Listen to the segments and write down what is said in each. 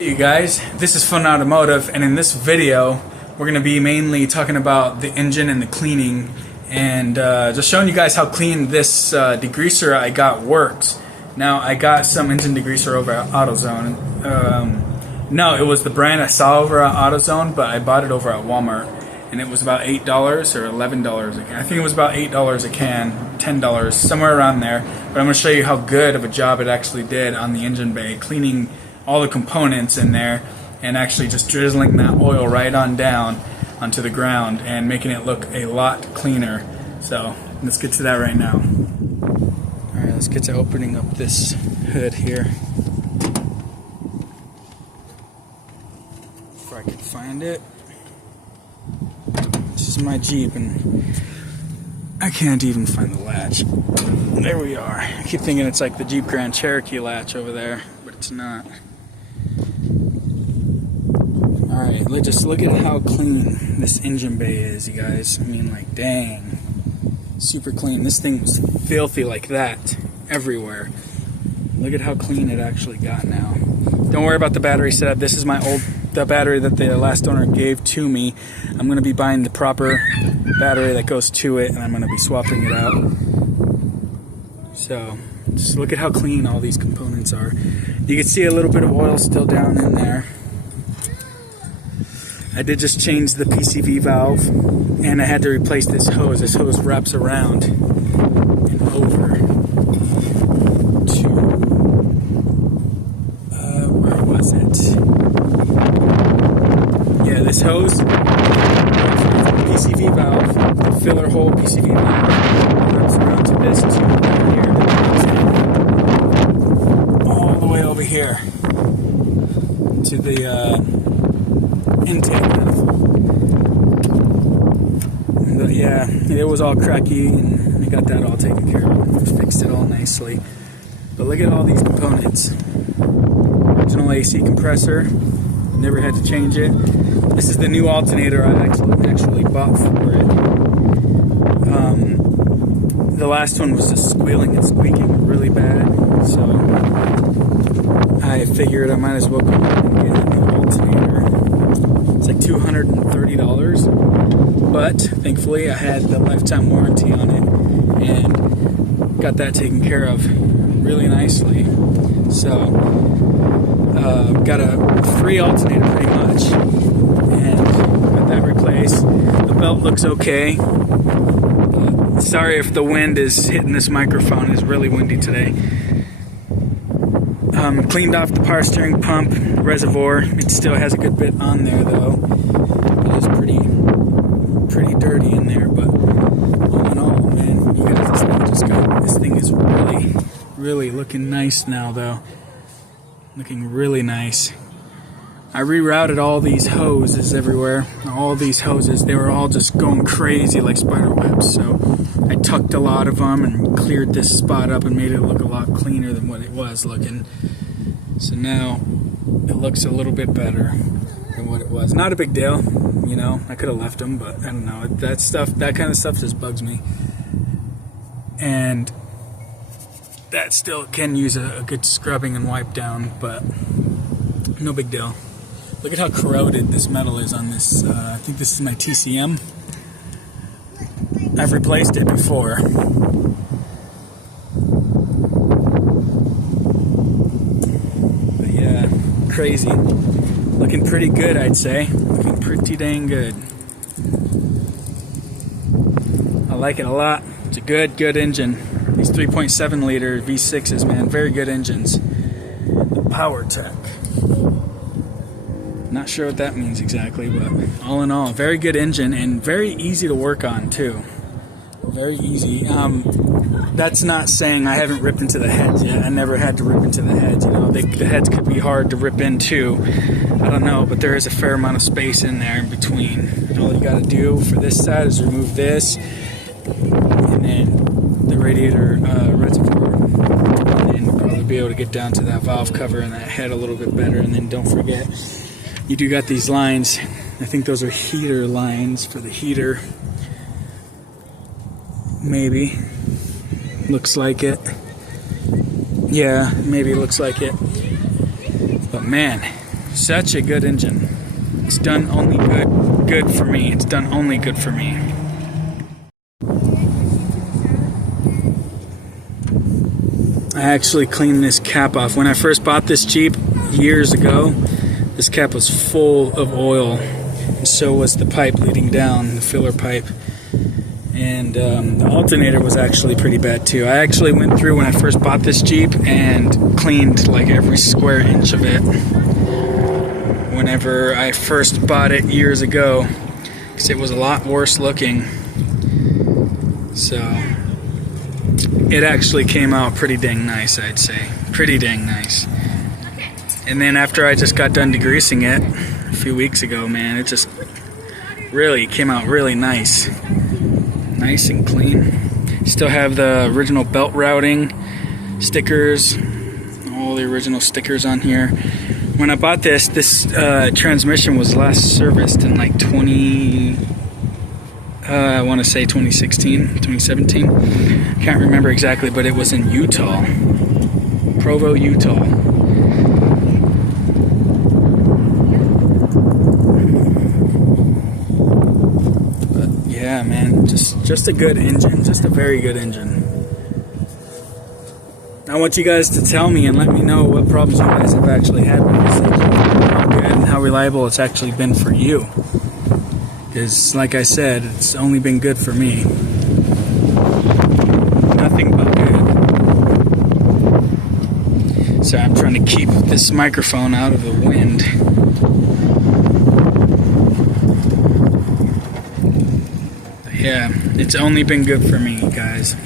Hey you guys, this is Fun Automotive, and in this video we're going to be mainly talking about the engine and the cleaning, and just showing you guys how clean this degreaser I got works. Now, I got some engine degreaser over at AutoZone. No, it was the brand I saw over at AutoZone, but I bought it over at Walmart, and it was about $8 or $11 a can. I think it was about $8 a can, $10, somewhere around there. But I'm going to show you how good of a job it actually did on the engine bay, cleaning all the components in there and actually just drizzling that oil right on down onto the ground and making it look a lot cleaner. So let's get to that right now. Alright, let's get to opening up this hood here. If I can find it. This is my Jeep and I can't even find the latch. There we are. I keep thinking it's like the Jeep Grand Cherokee latch over there, but it's not. Alright, let's just look at how clean this engine bay is, you guys. I mean, like, dang. Super clean. This thing was filthy like that everywhere. Look at how clean it actually got now. Don't worry about the battery setup. This is the battery that the last owner gave to me. I'm going to be buying the proper battery that goes to it, and I'm going to be swapping it out. So, just look at how clean all these components are. You can see a little bit of oil still down in there. I did just change the PCV valve, and I had to replace this hose. This hose wraps around and over to, where was it? Yeah, this hose, PCV valve, the filler hole PCV valve, wraps around to this tube right here, all the way over here to the intake manifold. But yeah, it was all cracky, and I got that all taken care of. Fixed it all nicely. But look at all these components. Original AC compressor, never had to change it. This is the new alternator I actually bought for it. The last one was just squealing and squeaking really bad, so I figured I might as well go and get a new alternator. It's like $230, but thankfully I had the lifetime warranty on it and got that taken care of really nicely. So got a free alternator pretty much, and got that replaced. The belt looks okay. Sorry if the wind is hitting this microphone. It's really windy today. Cleaned off the power steering pump reservoir. It still has a good bit on there though. It is pretty dirty in there, but all in all, man, you guys, this thing is really looking nice now though. Looking really nice. I rerouted all these hoses everywhere. All these hoses, they were all just going crazy like spider webs, so I tucked a lot of them and cleared this spot up and made it look a lot cleaner than what it was looking. So now it looks a little bit better than what it was. Not a big deal, you know. I could have left them, but I don't know. That kind of stuff just bugs me. And that still can use a good scrubbing and wipe down, but no big deal. Look at how corroded this metal is on this. I think this is my TCM. I've replaced it before. But yeah, crazy. Looking pretty good, I'd say. Looking pretty dang good. I like it a lot. It's a good engine. These 3.7 liter V6s, man, very good engines. The PowerTech. Not sure what that means exactly, but all in all, very good engine and very easy to work on too. Very easy. That's not saying I haven't ripped into the heads yet. I never had to rip into the heads. You know, the heads could be hard to rip into. I don't know, but there is a fair amount of space in there in between. And all you got to do for this side is remove this, and then the radiator reservoir, and you'll probably be able to get down to that valve cover and that head a little bit better. And then don't forget, you do got these lines. I think those are heater lines for the heater. Maybe. Looks like it. Yeah, maybe it looks like it. But man, Such a good engine. It's done only good for me. It's done only good for me. I actually cleaned this cap off. When I first bought this Jeep years ago, this cap was full of oil, and so was the pipe leading down, the filler pipe. And the alternator was actually pretty bad too. I actually went through when I first bought this Jeep and cleaned like every square inch of it whenever I first bought it years ago, because it was a lot worse looking. So it actually came out pretty dang nice, I'd say. Pretty dang nice. And then after I just got done degreasing it a few weeks ago, man, it just really came out really nice. Nice and clean. Still have the original belt routing stickers, all the original stickers on here. When I bought this transmission was last serviced in like I want to say 2016, 2017. Can't remember exactly, but it was in Utah, Provo, Utah. Yeah, man, just a good engine, just a very good engine. I want you guys to tell me and let me know what problems you guys have actually had with this engine, how good and how reliable it's actually been for you. Because, like I said, it's only been good for me. Nothing but good. So I'm trying to keep this microphone out of the wind. Yeah, it's only been good for me, guys.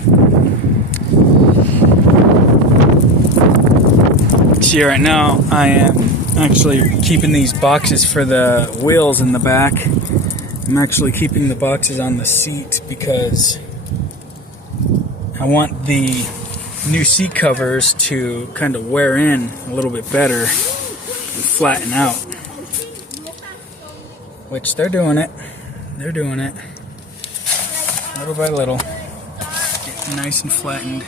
See, right now I am actually keeping these boxes for the wheels in the back. I'm actually keeping the boxes on the seat because I want the new seat covers to kind of wear in a little bit better and flatten out. Which they're doing it. They're doing it. Little by little, getting nice and flattened.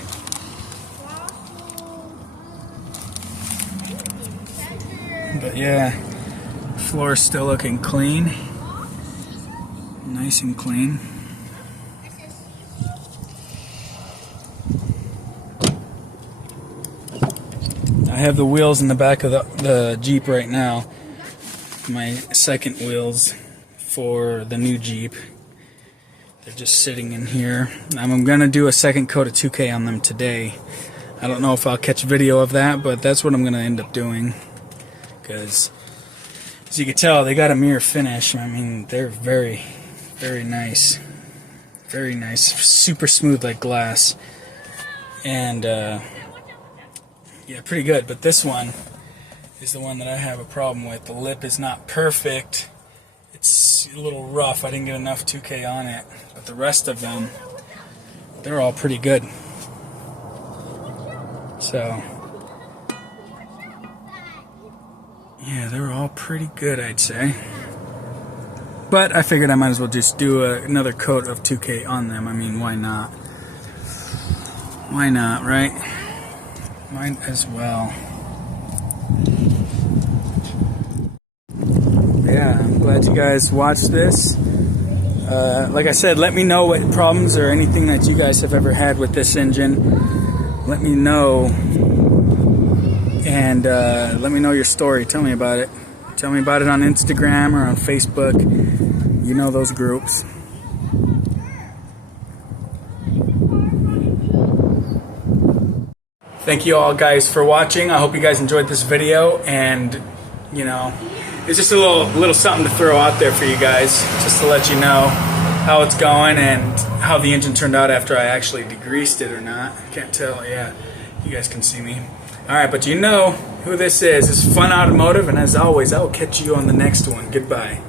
But yeah, the floor is still looking clean, nice and clean. I have the wheels in the back of the Jeep right now, my second wheels for the new Jeep. They're just sitting in here. I'm going to do a second coat of 2K on them today. I don't know if I'll catch video of that, but that's what I'm going to end up doing. Because, as you can tell, they got a mirror finish. I mean, they're very, very nice. Very nice. Super smooth like glass. And, yeah, pretty good. But this one is the one that I have a problem with. The lip is not perfect. It's a little rough. I didn't get enough 2K on it. But the rest of them, they're all pretty good. So, yeah, they're all pretty good, I'd say. But I figured I might as well just do another coat of 2K on them. I mean, why not? Why not, right? Might as well. Yeah, I'm glad you guys watched this. Like I said, let me know what problems or anything that you guys have ever had with this engine. Let me know. And let me know your story. Tell me about it. Tell me about it on Instagram or on Facebook. You know those groups. Thank you all guys for watching. I hope you guys enjoyed this video, and you know, it's just a little something to throw out there for you guys, just to let you know how it's going and how the engine turned out after I actually degreased it or not. I can't tell. Yeah, you guys can see me. Alright, but you know who this is. It's Fun Automotive, and as always, I will catch you on the next one. Goodbye.